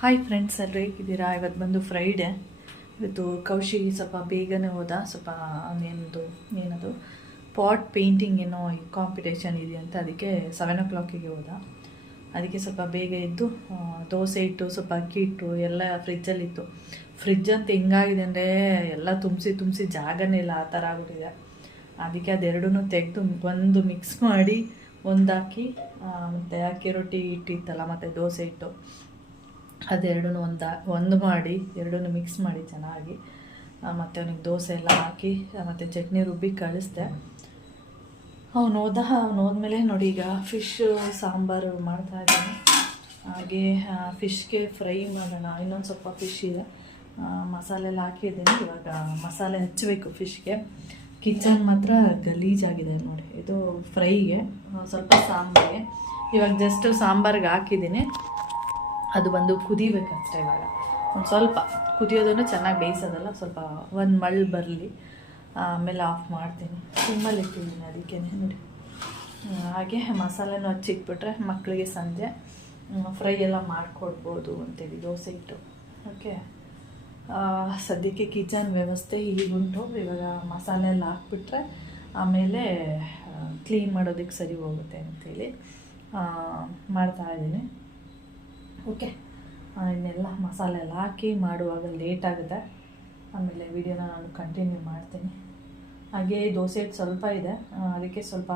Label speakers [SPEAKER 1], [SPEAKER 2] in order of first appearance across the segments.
[SPEAKER 1] Hi friends ಎಲ್ಲರೂ ಹೇಗಿದ್ದೀರಾ? ಇವತ್ತು ಬಂದು ಫ್ರೈಡೆ ಇವತ್ತು ಕೌಶಿ ಸ್ವಲ್ಪ ಬೇಗನೆ ಹೋದ, ಸ್ವಲ್ಪ ಅವನೇನದು, ಏನದು ಪಾಟ್ ಪೇಂಟಿಂಗ್ ಏನೋ ಕಾಂಪಿಟೇಷನ್ ಇದೆಯಂತ ಅದಕ್ಕೆ ಸೆವೆನ್ ಓ ಕ್ಲಾಕಿಗೆ ಹೋದ. ಅದಕ್ಕೆ ಸ್ವಲ್ಪ ಬೇಗ ಇದ್ದು ದೋಸೆ ಇಟ್ಟು, ಸ್ವಲ್ಪ ಅಕ್ಕಿ ಇಟ್ಟು, ಎಲ್ಲ ಫ್ರಿಜ್ಜಲ್ಲಿತ್ತು ಫ್ರಿಜ್ ಅಂತ ಹೆಂಗಾಗಿದೆ ಅಂದರೆ ಎಲ್ಲ ತುಂಬಿಸಿ ತುಂಬಿಸಿ ಜಾಗನೇ ಇಲ್ಲ, ಆ ಥರ ಆಗ್ಬಿಟ್ಟಿದೆ. ಅದಕ್ಕೆ ಅದೆರಡೂ ತೆಗೆದು ಒಂದು ಮಿಕ್ಸ್ ಮಾಡಿ, ಒಂದು ಹಾಕಿ ಮತ್ತು ಅಕ್ಕಿ ರೊಟ್ಟಿ ಇಟ್ಟಿತ್ತಲ್ಲ, ಮತ್ತು ದೋಸೆ ಇಟ್ಟು. ಅದೆರಡೂ ಒಂದು ಒಂದು ಮಾಡಿ ಎರಡೂ ಮಿಕ್ಸ್ ಮಾಡಿ ಚೆನ್ನಾಗಿ. ಮತ್ತು ಅವನಿಗೆ ದೋಸೆ ಎಲ್ಲ ಹಾಕಿ ಮತ್ತು ಚಟ್ನಿ ರುಬ್ಬಿ ಕಳಿಸ್ದೆ. ಅವನು ಹೋದ, ಅವ್ನು ಹೋದ್ಮೇಲೆ ನೋಡಿ ಈಗ ಫಿಶ್ ಸಾಂಬಾರು ಮಾಡ್ತಾ ಇದ್ದೀನಿ. ಹಾಗೆ ಫಿಶ್ಗೆ ಫ್ರೈ ಮಾಡೋಣ, ಇನ್ನೊಂದು ಸ್ವಲ್ಪ ಫಿಶ್ ಇದೆ. ಮಸಾಲೆ ಎಲ್ಲ ಹಾಕಿದ್ದೀನಿ. ಇವಾಗ ಮಸಾಲೆ ಹಚ್ಚಬೇಕು ಫಿಶ್ಗೆ ಕಿಚನ್ ಮಾತ್ರ ಗಲೀಜಾಗಿದೆ ನೋಡಿ. ಇದು ಫ್ರೈಗೆ ಸ್ವಲ್ಪ ಸಾಂಬಾರಿಗೆ. ಇವಾಗ ಜಸ್ಟ್ ಸಾಂಬಾರಿಗೆ ಹಾಕಿದ್ದೀನಿ. ಅದು ಬಂದು ಕುದಿಬೇಕಷ್ಟೇ ಇವಾಗ. ಒಂದು ಸ್ವಲ್ಪ ಕುದಿಯೋದನ್ನು ಚೆನ್ನಾಗಿ ಬೇಯಿಸೋದಲ್ಲ, ಸ್ವಲ್ಪ ಒಂದು ಮಳ್ಳು ಬರಲಿ. ಆಮೇಲೆ ಆಫ್ ಮಾಡ್ತೀನಿ. ಸಿಮ್ಮಲ್ಲಿ ಇಟ್ಟಿದ್ದೀನಿ ಅದಕ್ಕೆ ನೋಡಿ. ಹಾಗೆ ಮಸಾಲೆನೂ ಹಚ್ಚಿಟ್ಬಿಟ್ರೆ ಮಕ್ಕಳಿಗೆ ಸಂಜೆ ಫ್ರೈ ಎಲ್ಲ ಮಾಡಿಕೊಡ್ಬೋದು ಅಂತೇಳಿ ದೋಸೆ ಇಟ್ಟು. ಓಕೆ? ಸದ್ಯಕ್ಕೆ ಕಿಚನ್ ವ್ಯವಸ್ಥೆ ಹೀಗುಂಟು. ಇವಾಗ ಮಸಾಲೆ ಎಲ್ಲ ಹಾಕ್ಬಿಟ್ರೆ ಆಮೇಲೆ ಕ್ಲೀನ್ ಮಾಡೋದಕ್ಕೆ ಸರಿ ಹೋಗುತ್ತೆ ಅಂತೇಳಿ ಮಾಡ್ತಾ ಇದ್ದೀನಿ. ಓಕೆ. ಇನ್ನೆಲ್ಲ ಮಸಾಲೆ ಎಲ್ಲ ಹಾಕಿ ಮಾಡುವಾಗ ಲೇಟ್ ಆಗುತ್ತೆ. ಆಮೇಲೆ ವಿಡಿಯೋನ ನಾನು ಕಂಟಿನ್ಯೂ ಮಾಡ್ತೀನಿ. ಹಾಗೆ ದೋಸೆ ಸ್ವಲ್ಪ ಇದೆ. ಅದಕ್ಕೆ ಸ್ವಲ್ಪ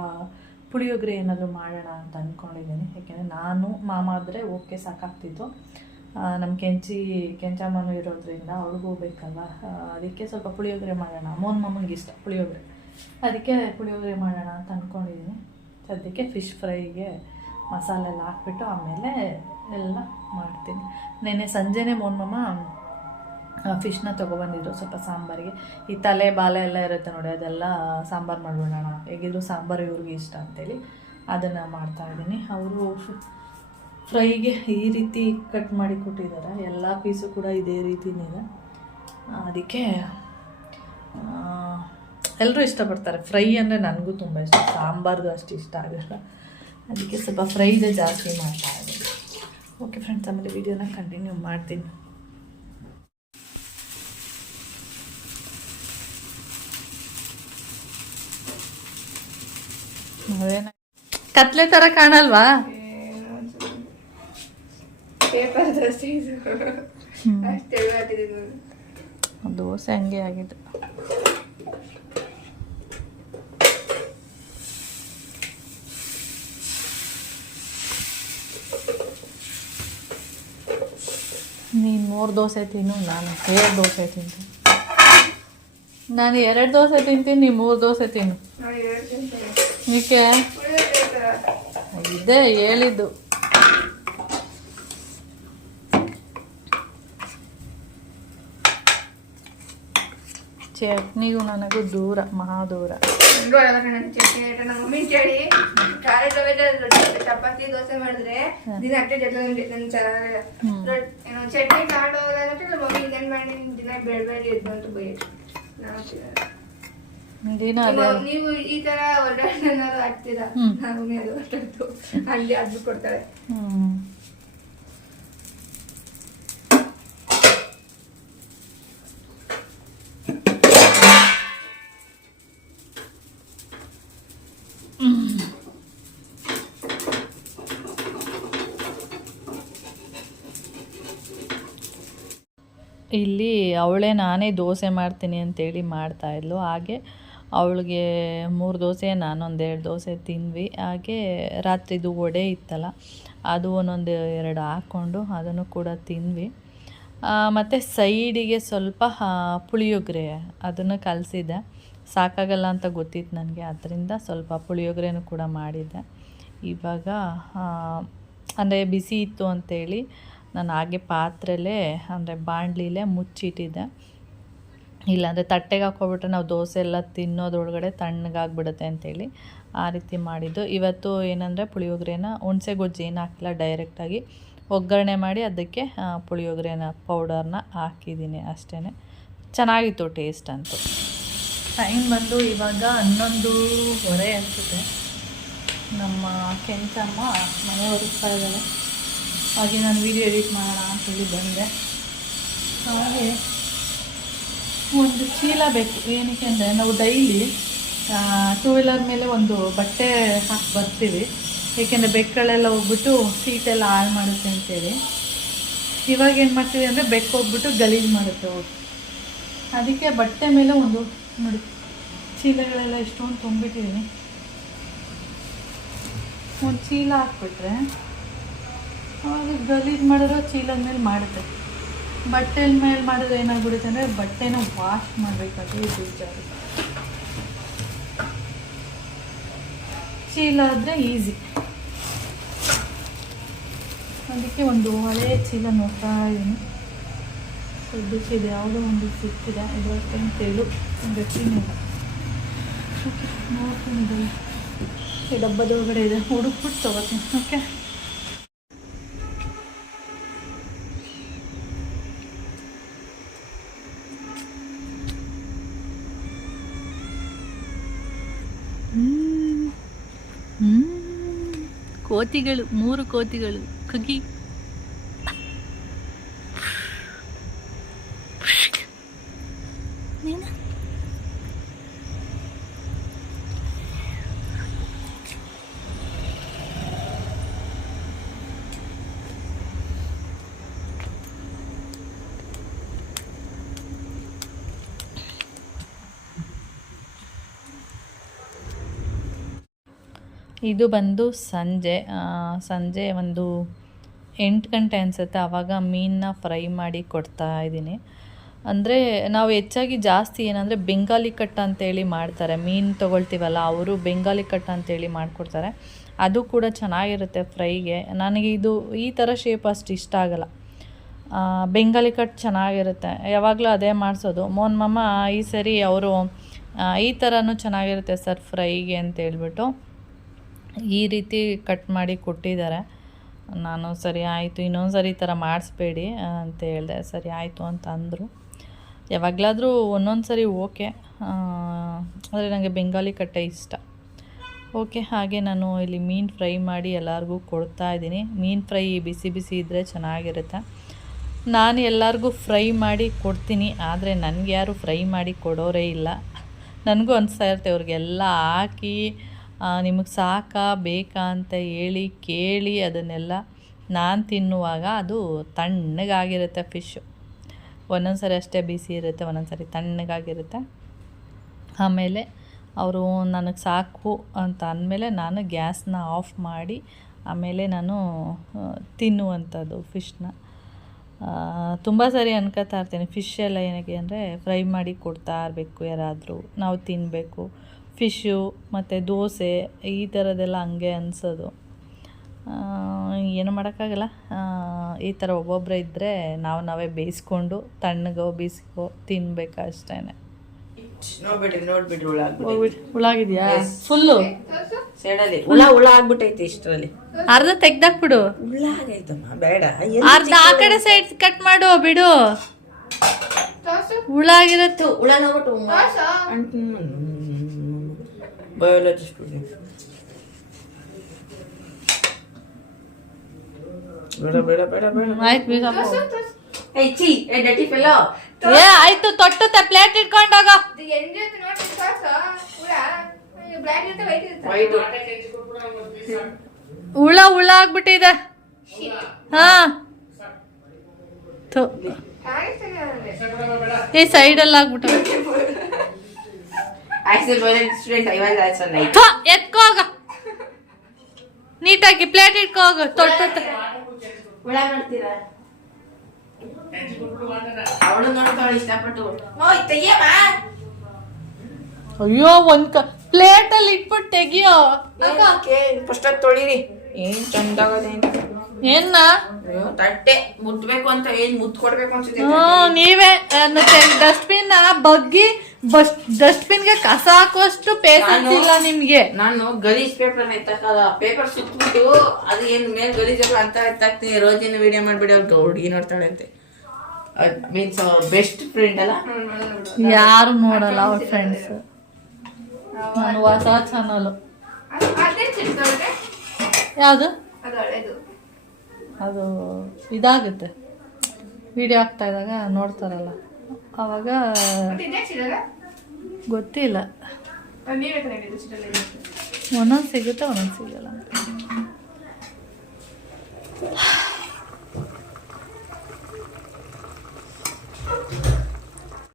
[SPEAKER 1] ಪುಳಿಯೋಗರೆ ಏನಾದರೂ ಮಾಡೋಣ ಅಂತ ಅಂದ್ಕೊಂಡಿದ್ದೀನಿ ಯಾಕೆಂದರೆ ನಾನು ಮಾಮ ಆದರೆ ಓಕೆ ಸಾಕಾಗ್ತಿತ್ತು. ನಮ್ಮ ಕೆಂಚಿ ಕೆಂಚಮ್ಮನೂ ಇರೋದ್ರಿಂದ ಅವ್ರಿಗೂ ಬೇಕಲ್ವ? ಅದಕ್ಕೆ ಸ್ವಲ್ಪ ಪುಳಿಯೋಗರೆ ಮಾಡೋಣ. ಅಮ್ಮನ ಮಮ್ಮನಿಗೆ ಇಷ್ಟ ಪುಳಿಯೋಗರೆ. ಅದಕ್ಕೆ ಪುಳಿಯೋಗರೆ ಮಾಡೋಣ ಅಂತ ಅಂದ್ಕೊಂಡಿದ್ದೀನಿ ಸದ್ಯಕ್ಕೆ ಫಿಶ್ ಫ್ರೈಗೆ ಮಸಾಲೆ ಎಲ್ಲ ಹಾಕ್ಬಿಟ್ಟು ಆಮೇಲೆ ಎಲ್ಲ ಮಾಡ್ತೀನಿ. ನೆನ್ನೆ ಸಂಜೆನೇ ಮೋನ್ ಮಾಮ ಫಿಶ್ನ ತೊಗೊಬಂದಿದ್ರು ಸ್ವಲ್ಪ ಸಾಂಬಾರಿಗೆ. ಈ ತಲೆ ಬಾಲೆ ಎಲ್ಲ ಇರುತ್ತೆ ನೋಡಿ, ಅದೆಲ್ಲ ಸಾಂಬಾರು ಮಾಡ್ಬಿಡೋಣ, ಹೇಗಿದ್ರು ಸಾಂಬಾರು ಇವ್ರಿಗೆ ಇಷ್ಟ ಅಂತೇಳಿ ಅದನ್ನು ಮಾಡ್ತಾ ಇದ್ದೀನಿ. ಅವರು ಫ್ರೈಗೆ ಈ ರೀತಿ ಕಟ್ ಮಾಡಿ ಕೊಟ್ಟಿದ್ದಾರೆ. ಎಲ್ಲ ಪೀಸು ಕೂಡ ಇದೇ ರೀತಿನೇ ಇದೆ. ಅದಕ್ಕೆ ಎಲ್ಲರೂ ಇಷ್ಟಪಡ್ತಾರೆ. ಫ್ರೈ ಅಂದರೆ ನನಗೂ ತುಂಬ ಇಷ್ಟ. ಸಾಂಬಾರ್ದು ಅಷ್ಟು ಇಷ್ಟ ಆಗಲ್ಲ. ಅದಕ್ಕೆ ಸ್ವಲ್ಪ ಫ್ರೈದೇ ಜಾಸ್ತಿ ಮಾಡ್ತಾ ಇದ್ದೀನಿ. ಓಕೆ ಫ್ರೆಂಡ್ಸ್ ಆಮೇಲೆ ವಿಡಿಯೋನ ಕಂಟಿನ್ಯೂ ಮಾಡ್ತೀನಿ. ಕತ್ಲೆ ಥರ ಕಾಣಲ್ವಾ?
[SPEAKER 2] ದೋಸೆ
[SPEAKER 1] ಹಂಗೆ ಆಗಿದ್ದು ನೀನು ಮೂರು ದೋಸೆ ತಿನ್ನು ನಾನು ಎರಡು ದೋಸೆ ತಿಂತೀನಿ. ನಾನು ಎರಡು ದೋಸೆ ತಿಂತೀನಿ ನೀ ಮೂರು ದೋಸೆ ತಿನ್ನು. ಏಕೆ ಇದೇ ಹೇಳಿದ್ದು. ಚಟ್ನಿಗೂ ನನಗೂ ದೂರ ಮಹಾ ದೂರ.
[SPEAKER 2] ಚಪಾತಿ ದೋಸೆ ಮಾಡಿದ್ರೆ ಚಟ್ನಿ ಹೋದಾಗಟ್ಟೆ ನಮ್ಮ ಮಮ್ಮಿ ಇನ್ನೇನು ಮಾಡಿ ದಿನ ಬೆಳಬೇಡಿ ಇದ್ದು ಅಂತ ಬೈಯಿಟ್ಟು ನಾವು
[SPEAKER 1] ದಿನ
[SPEAKER 2] ನೀವು ಈ ತರ ಒಳ್ಳಾಡನಾರು ಹಾಕ್ತೀರಾ? ಅದು ಅಷ್ಟೊತ್ತು. ಅಲ್ಲಿ ಅದು ಕೊಡ್ತಾಳೆ.
[SPEAKER 1] ಹ್ಮ್. ಇಲ್ಲಿ ಅವಳೇ ನಾನೇ ದೋಸೆ ಮಾಡ್ತೀನಿ ಅಂತೇಳಿ ಮಾಡ್ತಾಯಿದ್ಲು ಹಾಗೆ ಅವಳಿಗೆ ಮೂರು ದೋಸೆ ನಾನೊಂದು ಎರಡು ದೋಸೆ ತಿಂದ್ವಿ. ಹಾಗೆ ರಾತ್ರಿದು ವಡೆ ಇತ್ತಲ್ಲ, ಅದು ಒಂದೊಂದು ಎರಡು ಹಾಕ್ಕೊಂಡು ಅದನ್ನು ಕೂಡ ತಿಂದ್ವಿ. ಮತ್ತು ಸೈಡಿಗೆ ಸ್ವಲ್ಪ ಪುಳಿಯೋಗರೆ ಅದನ್ನು ಕಲಸಿದ್ದೆ. ಸಾಕಾಗಲ್ಲ ಅಂತ ಗೊತ್ತಿತ್ತು ನನಗೆ, ಅದರಿಂದ ಸ್ವಲ್ಪ ಪುಳಿಯೋಗರೆನೂ ಕೂಡ ಮಾಡಿದ್ದೆ. ಇವಾಗ ಅಂದರೆ ಬಿಸಿ ಇತ್ತು ಅಂತೇಳಿ ನಾನು ಹಾಗೆ ಪಾತ್ರೆಲೇ, ಅಂದರೆ ಬಾಣಲಿಲೇ ಮುಚ್ಚಿಟ್ಟಿದ್ದೆ. ಇಲ್ಲಾಂದರೆ ತಟ್ಟೆಗೆ ಹಾಕ್ಕೊಬಿಟ್ರೆ ನಾವು ದೋಸೆ ಎಲ್ಲ ತಿನ್ನೋದ್ರೊಳಗಡೆ ತಣ್ಣಗಾಗ್ಬಿಡುತ್ತೆ ಅಂತೇಳಿ ಆ ರೀತಿ ಮಾಡಿದ್ದು. ಇವತ್ತು ಏನಂದರೆ ಪುಳಿಯೋಗರೆನ, ಹುಣಸೆ ಗೊಜ್ಜು ಏನು ಹಾಕಿಲ್ಲ ಡೈರೆಕ್ಟಾಗಿ ಒಗ್ಗರಣೆ ಮಾಡಿ ಅದಕ್ಕೆ ಪುಳಿಯೋಗ್ರೇನ ಪೌಡರ್ನ ಹಾಕಿದ್ದೀನಿ ಅಷ್ಟೇ ಚೆನ್ನಾಗಿತ್ತು ಟೇಸ್ಟ್ ಅಂತೂ. ಟೈಮ್ ಬಂದು ಇವಾಗ ಹನ್ನೊಂದು ಹೊರೆ ಅನಿಸುತ್ತೆ. ನಮ್ಮ ಕೆಂಚಮ್ಮ ಮನೆ ಒರೆಸ್ತಾ ಇದ್ದಾಳೆ. ಹಾಗೆ ನಾನು ವಿಡಿಯೋ ಎಡಿಟ್ ಮಾಡೋಣ ಅಂತೇಳಿ ಬಂದೆ. ಹಾಗೆ ಒಂದು ಚೀಲ ಬೇಕು. ಏನಕ್ಕೆ ಅಂದರೆ ನಾವು ಡೈಲಿ ಟೂ ವೀಲರ್ ಮೇಲೆ ಒಂದು ಬಟ್ಟೆ ಹಾಕಿ ಬರ್ತೀವಿ. ಏಕೆಂದರೆ ಬೆಕ್ಕಳೆಲ್ಲ ಹೋಗ್ಬಿಟ್ಟು ಸೀಟೆಲ್ಲ ಹಾಳು ಮಾಡುತ್ತೆ ಅಂತೇಳಿ. ಇವಾಗ ಏನು ಮಾಡ್ತೀವಿ ಅಂದರೆ ಬೆಕ್ಕು ಹೋಗ್ಬಿಟ್ಟು ಗಲೀಜು ಮಾಡುತ್ತೆ ಹೋಗಿ ಅದಕ್ಕೆ ಬಟ್ಟೆ ಮೇಲೆ ಒಂದು, ನೋಡಿ, ಚೀಲಗಳೆಲ್ಲ ಎಷ್ಟೊಂದು ತುಂಬಿಟ್ಟಿದ್ದೀನಿ ಒಂದು ಚೀಲ ಹಾಕ್ಬಿಟ್ರೆ ಅವಾಗ ಗಲೀಜು ಮಾಡಿದ್ರೆ ಚೀಲದ ಮೇಲೆ ಮಾಡುತ್ತೆ. ಬಟ್ಟೆ ಮೇಲೆ ಮಾಡಿದ್ರೆ ಏನಾಗ್ಬಿಡುತ್ತೆ ಅಂದರೆ ಬಟ್ಟೆನ ವಾಶ್ ಮಾಡಬೇಕಾದ್ರೆ ಬೇಜಾರು ಚೀಲ ಆದರೆ ಈಸಿ ಅದಕ್ಕೆ ಒಂದು ಹಳೆ ಚೀಲ ನೋಡ್ತಾ ಇದ್ದೀನಿ. ಸದ್ಯಕ್ಕಿದೆ ಯಾವುದೋ ಒಂದು ಸಿಕ್ಕಿದೆ. ಇದು ಅಷ್ಟೇನು ಅಂತೇಳು ಗಟ್ಟಿನಿಲ್ಲ ಓಕೆ, ನೋಡ್ತೀನಿ ಡಬ್ಬದೊಳಗಡೆ ಇದೆ. ಹುಡುಕ್ಬಿಟ್ಟು ತಗೋತೀನಿ. ಓಕೆ? ಕೋತಿಗಳು ಮೂರು ಕೋತಿಗಳು ಕಗಿ. ಇದು ಬಂದು ಸಂಜೆ ಸಂಜೆ ಒಂದು ಎಂಟು ಗಂಟೆ ಅನಿಸುತ್ತೆ. ಆವಾಗ ಮೀನನ್ನ ಫ್ರೈ ಮಾಡಿ ಕೊಡ್ತಾ ಇದ್ದೀನಿ. ಅಂದರೆ ನಾವು ಹೆಚ್ಚಾಗಿ ಜಾಸ್ತಿ ಏನಂದರೆ ಬೆಂಗಾಲಿ ಕಟ್ ಅಂತೇಳಿ ಮಾಡ್ತಾರೆ. ಮೀನು ತೊಗೊಳ್ತೀವಲ್ಲ, ಅವರು ಬೆಂಗಾಲಿ ಕಟ್ ಅಂತೇಳಿ ಮಾಡಿಕೊಡ್ತಾರೆ. ಅದು ಕೂಡ ಚೆನ್ನಾಗಿರುತ್ತೆ ಫ್ರೈಗೆ. ನನಗೆ ಇದು ಈ ಥರ ಶೇಪ್ ಅಷ್ಟು ಇಷ್ಟ ಆಗಲ್ಲ. ಬೆಂಗಾಲಿ ಕಟ್ ಚೆನ್ನಾಗಿರುತ್ತೆ. ಯಾವಾಗಲೂ ಅದೇ ಮಾಡಿಸೋದು. ಮೋನ್ ಮಮ್ಮ ಈ ಸರಿ ಅವರು ಈ ಥರನೂ ಚೆನ್ನಾಗಿರುತ್ತೆ ಸರ್ ಫ್ರೈಗೆ ಅಂತ ಹೇಳ್ಬಿಟ್ಟು. ಈ ರೀತಿ ಕಟ್ ಮಾಡಿ ಕೊಟ್ಟಿದ್ದಾರೆ. ನಾನು ಸರಿ ಆಯಿತು ಇನ್ನೊಂದು ಸರಿ ಈ ಥರ ಮಾಡಿಸ್ಬೇಡಿ ಅಂತ ಹೇಳಿದೆ. ಸರಿ ಆಯಿತು ಅಂತ ಅಂದರು. ಯಾವಾಗಲಾದರೂ ಒಂದೊಂದು ಸರಿ ಓಕೆ ಆದರೆ ನನಗೆ ಬೆಂಗಾಲಿ ಕಟ್ಟೆ ಇಷ್ಟ. ಓಕೆ, ಹಾಗೆ ನಾನು ಇಲ್ಲಿ ಮೀನು ಫ್ರೈ ಮಾಡಿ ಎಲ್ಲರಿಗೂ ಕೊಡ್ತಾ ಇದ್ದೀನಿ. ಮೀನು ಫ್ರೈ ಬಿಸಿ ಬಿಸಿ ಇದ್ದರೆ ಚೆನ್ನಾಗಿರುತ್ತೆ. ನಾನು ಎಲ್ಲರಿಗೂ ಫ್ರೈ ಮಾಡಿ ಕೊಡ್ತೀನಿ, ಆದರೆ ನನಗೆ ಯಾರು ಫ್ರೈ ಮಾಡಿ ಕೊಡೋರೇ ಇಲ್ಲ. ನನಗೂ ಅನಿಸ್ತಾ ಇರುತ್ತೆ ಅವ್ರಿಗೆಲ್ಲ ಹಾಕಿ ನಿಮಗೆ ಸಾಕಾ, ಬೇಕಾ ಅಂತ ಹೇಳಿ, ಕೇಳಿ ಅದನ್ನೆಲ್ಲ ನಾನು ತಿನ್ನುವಾಗ ಅದು ತಣ್ಣಗಾಗಿರುತ್ತೆ ಫಿಶ್ಶು ಒಂದೊಂದು ಸರಿ ಅಷ್ಟೇ ಬಿಸಿ ಇರುತ್ತೆ ಒಂದೊಂದು ಸರಿ ತಣ್ಣಗಾಗಿರುತ್ತೆ. ಆಮೇಲೆ ಅವರು ನನಗೆ ಸಾಕು ಅಂತ ಅಂದಮೇಲೆ ನಾನು ಗ್ಯಾಸ್ನ ಆಫ್ ಮಾಡಿ, ಆಮೇಲೆ ನಾನು ತಿನ್ನುವಂಥದ್ದು ಫಿಶ್ನ ತುಂಬ ಸರಿ ಅನ್ಕೋತಾ ಇರ್ತೀನಿ. ಫಿಶ್ ಎಲ್ಲ ಏನಕ್ಕೆ ಅಂದರೆ ಫ್ರೈ ಮಾಡಿ ಕೊಡ್ತಾ ಇರಬೇಕು ಯಾರಾದರೂ. ನಾವು ತಿನ್ನಬೇಕು ಫಿಶ್ಶು ಮತ್ತು ದೋಸೆ ಈ ಥರದ್ದೆಲ್ಲ ಹಂಗೆ ಅನ್ಸೋದು. ಏನು ಮಾಡೋಕ್ಕಾಗಲ್ಲ. ಈ ಥರ ಒಬ್ಬೊಬ್ಬರೇ ಇದ್ದರೆ ನಾವು ನಾವೇ ಬೇಯಿಸ್ಕೊಂಡು ತಣ್ಣಗೋ ಬಿಸಿಗೋ ತಿನ್ಬೇಕು ಅಷ್ಟೇ
[SPEAKER 3] ನೋಡ್ಬಿಡ್ರಿ ನೋಡ್ಬಿಡ್ರಿ ಹುಳ
[SPEAKER 1] ಹೋಗ್ಬಿಟ್ಟು ಫುಲ್ಲು?
[SPEAKER 3] ಸೈಡಲ್ಲಿ ಹುಳ ಹುಳ ಆಗ್ಬಿಟ್ಟೈತಿ ಇಷ್ಟರಲ್ಲಿ.
[SPEAKER 1] ಅರ್ಧ ತೆಗ್ದಾಕ್ಬಿಡು.
[SPEAKER 3] ಹುಳ ಆಗೈತಮ್ಮ ಬೇಡ.
[SPEAKER 1] ಅರ್ಧ ಆ ಕಡೆ ಸೈಡ್ ಕಟ್ ಮಾಡು ಬಿಡು. ಹುಳ ಆಗಿರತ್ತು
[SPEAKER 3] ಹುಳ ನೋಡ್ಬಿಟ್ಟು ಬಯೋಲಜಿ ಸ್ಟೂಡೆಂಟ್ ಬೇಡ ಬೇಡ ಬೇಡ ಬೇಡ
[SPEAKER 1] ಆಯ್ತು ಬೇಗ
[SPEAKER 3] ಏ ಚಿ ಏ ಡಟಿ ಫೆಲೋ
[SPEAKER 1] ಏ ಆಯ್ತು ತೊಟ್ಟು ಪ್ಲೇಟ್ ಇಟ್ಕೊಂಡೋಗ
[SPEAKER 2] ಹುಳ. ಬ್ಲ್ಯಾಕ್ ಇರುತ್ತೆ ವೈಟ್ ಇರುತ್ತೆ
[SPEAKER 3] ವೈಟ್
[SPEAKER 1] ಹುಳ ಆಗ್ಬಿಟ್ಟಿದೆ. ಹಾ. ಈ ಸೈಡಲ್ಲಿ ಆಗ್ಬಿಟ್ಟು ಎತ್ಕೋಗ ನೀಟಾಗಿ ಪ್ಲೇಟ್ ಇಟ್ಕೋಗ ತೊಟ್ಟು
[SPEAKER 3] ಹುಳ ಮಾಡ್ತೀರಾ? ಅವಳು ಇಷ್ಟಪಟ್ಟು. ತೆಗಿಯಮ್ಮ.
[SPEAKER 1] ಅಯ್ಯೋ ಒಂದ್ ಕ ಪ್ಲೇಟಲ್ಲಿ ಇಟ್ಬಿಟ್ಟು ತೆಗಿಯೋ.
[SPEAKER 3] ಫಸ್ಟ್ ತೊಳಿರಿ. ಏನ್
[SPEAKER 1] ಚಂದ
[SPEAKER 3] ಏನ? ತಟ್ಟೆ. ಮುಟ್ಬೇಕು ಅಂತ ಏನ್ ಮುತ್ ಅಂತ ಅನ್ಸುತ್ತೆ
[SPEAKER 1] ನೀವೇ ಡಸ್ಟ್ಬಿನ್ ಬಗ್ಗಿ ಬಸ್ ಡಸ್ಟ್ಬಿನ್ಗೆ ಕಸ ಹಾಕುವಷ್ಟು ಪೇಪರ್
[SPEAKER 3] ನಾನು-
[SPEAKER 1] ಇಲ್ಲ ನಿಮ್ಗೆ.
[SPEAKER 3] ನಾನು ಗಲೀಜ್ ಪೇಪರ್ ಎತ್ತಕ್ಕಲ್ಲ. ಪೇಪರ್ ಸುತ್ಬಿಟ್ಟು ಅದು ಏನ್ ಮೇಲ್ ಗಲೀಜ್ ಅಂತ ಎತ್ತಾಕ್ತೀನಿ ರೋಜಿನ ವಿಡಿಯೋ ಮಾಡ್ಬಿಡಿ ಅವ್ರಿಗೆ ಹುಡುಗಿ ನೋಡ್ತಾಳೆ ಅಂತೆ. ಮೀನ್ಸ್ ಅವ್ರ ಬೆಸ್ಟ್ ಫ್ರೆಂಡ್ ಅಲ್ಲ.
[SPEAKER 1] ಯಾರು ನೋಡಲ್ಲ ಅವ್ರ ಫ್ರೆಂಡ್ಸ್ ನಾನು ಹೊಸ ಚಾನಲ್
[SPEAKER 2] ಅದು- ಚಿಕ್ಕದೊಳಗೆ
[SPEAKER 1] ಯಾವುದು?
[SPEAKER 2] ಅದು
[SPEAKER 1] ಇದಾಗುತ್ತೆ. ವಿಡಿಯೋ ಆಗ್ತಾ ಇದ್ದಾಗ ನೋಡ್ತಾರಲ್ಲ. ಅವಾಗ
[SPEAKER 2] ಮತ್ತೆ
[SPEAKER 1] ಗೊತ್ತಿಲ್ಲ. ಒಂದೊಂದು ಸಿಗುತ್ತೆ ಒಂದೊಂದು ಸಿಗಲ್ಲ.